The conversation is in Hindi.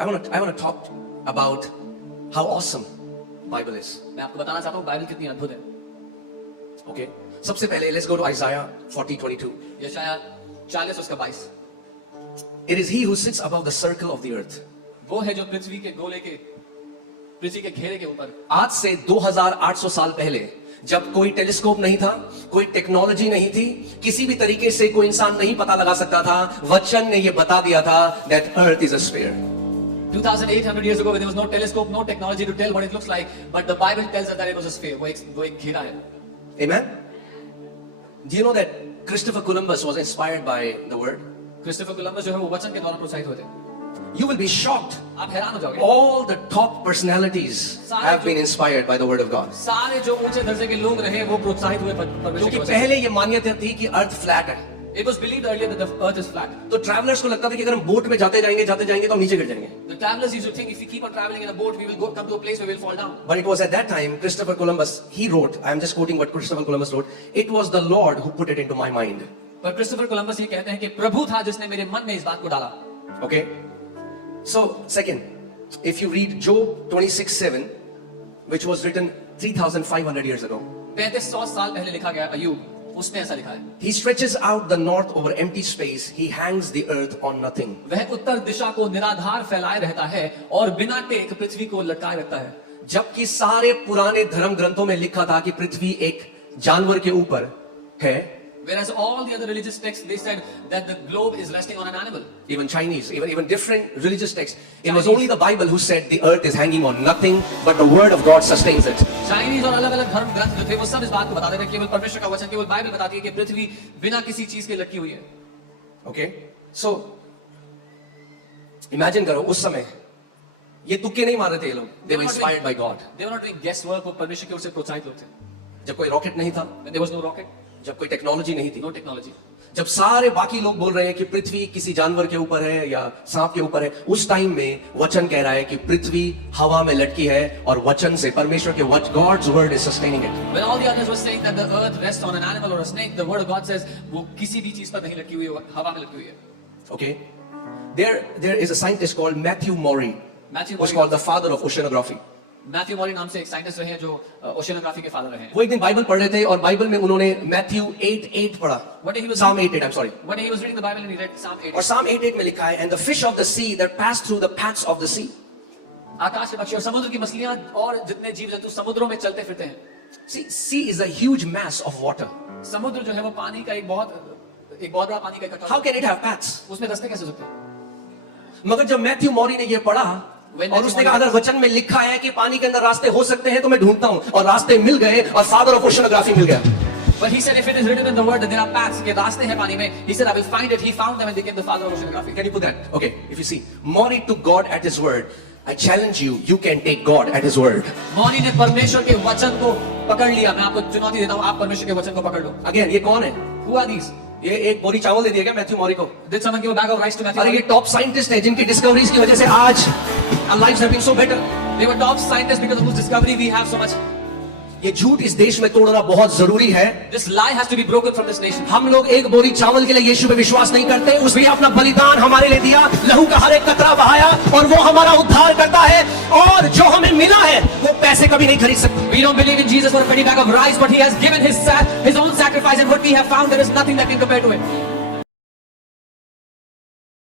I want to talk about how awesome Bible is. मैं आपको बताना चाहता हूँ बाइबल कितनी अद्भुत है. Okay. सबसे पहले let's go to Isaiah 40:22. यशायाह 40 उसका 22. It is he who sits above the circle of the earth. वो है जो पृथ्वी के गोले के पृथ्वी के घेरे के ऊपर. आज से 2800 साल पहले जब कोई टेलीस्कोप नहीं था, कोई टेक्नोलॉजी नहीं थी, किसी भी तरीके से कोई इंसान नहीं पता लगा सकता था, वचन ने ये बता दिया था that earth is a sphere. 2800 years ago when there was no telescope, no technology to tell what it looks like, but the Bible tells us that it was a sphere. वो एक घेरा है. Amen. Do you know that Christopher Columbus was inspired by the word? Christopher Columbus जो है वो वचन के द्वारा प्रोत्साहित हुए थे. You will be shocked. आप हैरान हो जाओगे. All the top personalities have been inspired by the word of God. सारे जो ऊंचे दर्जे के लोग रहे वो प्रोत्साहित हुए परमेश्वर क्योंकि के वचन. पहले ये मान्यता थी कि अर्थ फ्लैट है. It was believed earlier that the earth is flat. तो ट्रैवलर्स को लगता था कि अगर हम बोट में जाते जाएंगे तो हम नीचे गिर जाएंगे. The travelers used to think if we keep on traveling in a boat, we will come to a place where we'll fall down. But it was at that time Christopher Columbus, he wrote, I am just quoting what Christopher Columbus wrote, it was the Lord who put it into my mind. पर क्रिस्टोफर कोलंबस ये कहते हैं कि प्रभु था जिसने मेरे मन में इस बात को डाला. Okay? So, second, if you read Job 26:7, which was written 3,500 years ago, 3500 साल पहले लिखा गया अय्यूब, उसमें ऐसा लिखा है. he stretches out the north over empty space, he hangs the earth on nothing. वह उत्तर दिशा को निराधार फैलाए रहता है और बिना टेक पृथ्वी को लटकाए रखता है. जबकि सारे पुराने धर्म ग्रंथों में लिखा था कि पृथ्वी एक जानवर के ऊपर है. Whereas all the other religious texts, they said that the globe is resting on an animal. Even Chinese, even different religious texts, it was only the Bible who said the earth is hanging on nothing, but the word of God sustains it. Chinese और अलग अलग धर्म ग्रंथ जो थे वो सब इस बात को बताते थे, केवल परमेश्वर का वचन, केवल बाइबल बताती है कि पृथ्वी बिना किसी चीज के लटकी हुई है. Okay, so imagine करो उस समय ये तुक्के नहीं मार रहे थे ये लोग. They were inspired by God. They were not doing guesswork, वो परमेश्वर की ओर से प्रोत्साहित लोग थे. जब कोई रॉकेट नहीं था, When there was no rocket, जब कोई टेक्नोलॉजी नहीं थी, no technology, जब सारे बाकी लोग बोल रहे हैं कि पृथ्वी किसी जानवर के ऊपर है या सांप के ऊपर है, उस टाइम में वचन कह रहा है कि पृथ्वी हवा में लटकी है और वचन से परमेश्वर के God's word is sustaining it. when all the others were saying that the earth rests on an animal or a snake, the word of God says वो किसी भी चीज पर नहीं लटकी हुई है, हवा में लटकी हुई है. Okay, there is a scientist called Matthew Maury, who's called the father of oceanography. Matthew Maury नाम से एक साइंटिस्ट रहे हैं जो ओशियनोग्राफी के फादर रहे हैं. वो एक दिन बाइबल पढ़ रहे थे और बाइबल में उन्होंने मैथ्यू 8:8 पढ़ा. Psalm 8:8, I'm sorry. When he was reading the Bible and he read Psalm 8. और Psalm 8:8 में लिखा है, and the fish of the sea that pass through the paths of the sea. आकाश के पक्षी और समुद्र की मछलियां और जितने जीव जंतु समुद्रों में चलते फिरते हैं. See, sea is a huge mass of water. समुद्र जो है वो पानी का एक बहुत बड़ा पानी का इकट्ठा. How can it have paths? उसमें रास्ते कैसे हो सकते हैं? मगर जब मैथ्यू मॉरी ने ये पढ़ा और उसने कहा अगर वचन में लिखा है कि पानी के अंदर रास्ते हो सकते हैं तो मैं ढूंढता हूं, और रास्ते मिल गए और फादर ऑफ ओशियनोग्राफी मिल गया. But he said if it is written in the word that there are paths, के रास्ते हैं पानी में, he said I will find it. He found them and became the father of oceanography. Can you put that? Okay, if you see, Maury took God at his word. I challenge you, you can take God at his word. मौरी ने परमेश्वर के वचन को पकड़ लिया. मैं आपको चुनौती देता हूं, आप परमेश्वर के वचन को पकड़ लो. Again, ये कौन है? Who are these? ये एक बोरी चावल दे दिया क्या मैथ्यू मॉरी को? Did someone give a bag of rice to Matthew? अरे ये टॉप साइंटिस्ट है जिनकी डिस्कवरीज की वजह से आज our lives have been so better. They were top scientists because of whose discovery we have so much. ये झूठ इस देश में तोड़ना बहुत जरूरी है. This lie has to be broken from this nation. हम लोग एक बोरी चावल के लिए यीशु पे विश्वास नहीं करते. उसने अपना बलिदान हमारे लिए दिया, लहू का हर एक कतरा बहाया और वो हमारा उद्धार करता है, और जो हमें मिला है वो पैसे कभी नहीं खरीद सकते. We don't believe in Jesus for a penny bag of rice, but he has given his own sacrifice, and what we have found, there is nothing that can compare to it.